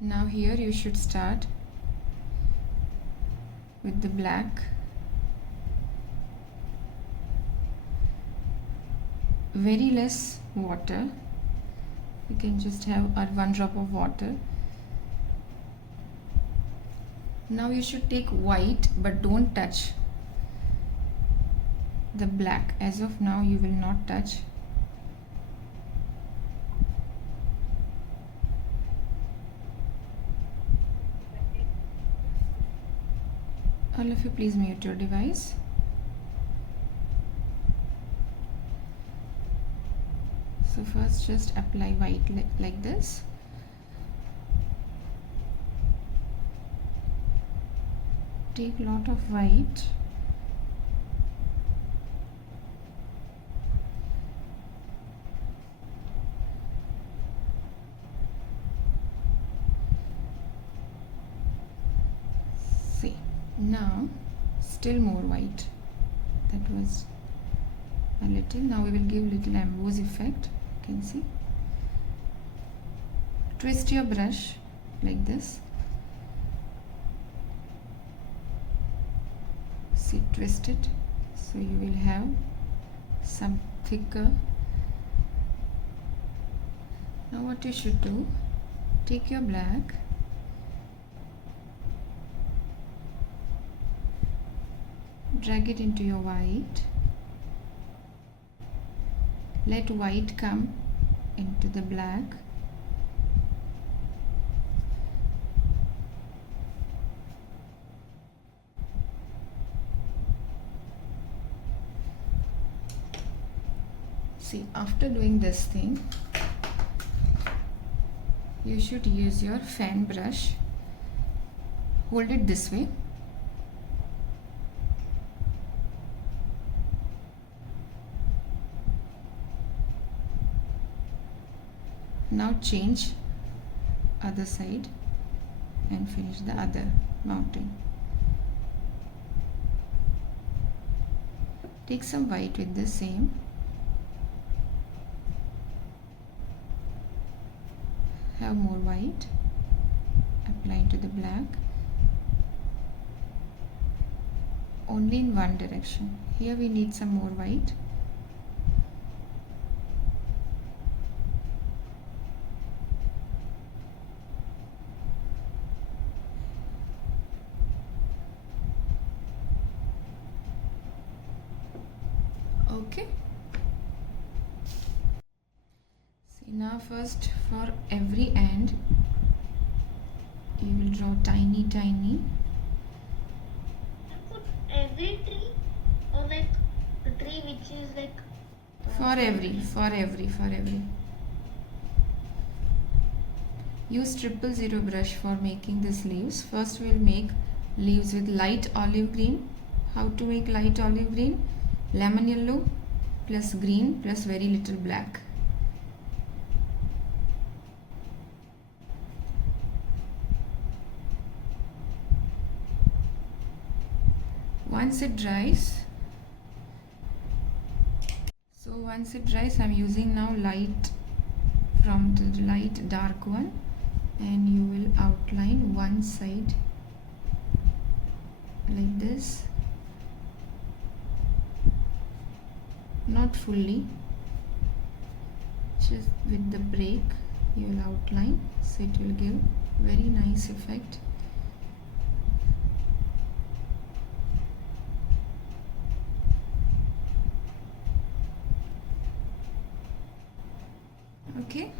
Now here you should start with the black. Very less water. You can just have 1 drop of water. Now you should take white, but don't touch the black. As of now you will not touch. All of you, please mute your device. So first just apply white like this. Take lot of white. See, now still more white. That was a little. Now we will give little emboss effect. You can see. Twist your brush like this. See, twist it, so you will have some thicker. Now what you should do, take your black, drag it into your white, let white come into the black, see, after doing this thing, you should use your fan brush, hold it this way, now change other side and finish the other mountain. Take some white with the same, have more white, apply into the black, only in one direction. Here we need some more white. Okay. See, now first for every end you will draw tiny Put every tree or like the tree which is like for every. Use 000 brush for making these leaves. First we will make leaves with light olive green. How to make light olive green? Lemon yellow plus green plus very little black. Once it dries, I'm using now light from the light dark one, and you will outline one side like this, not fully, just with the break you will outline, so it will give very nice effect. Okay.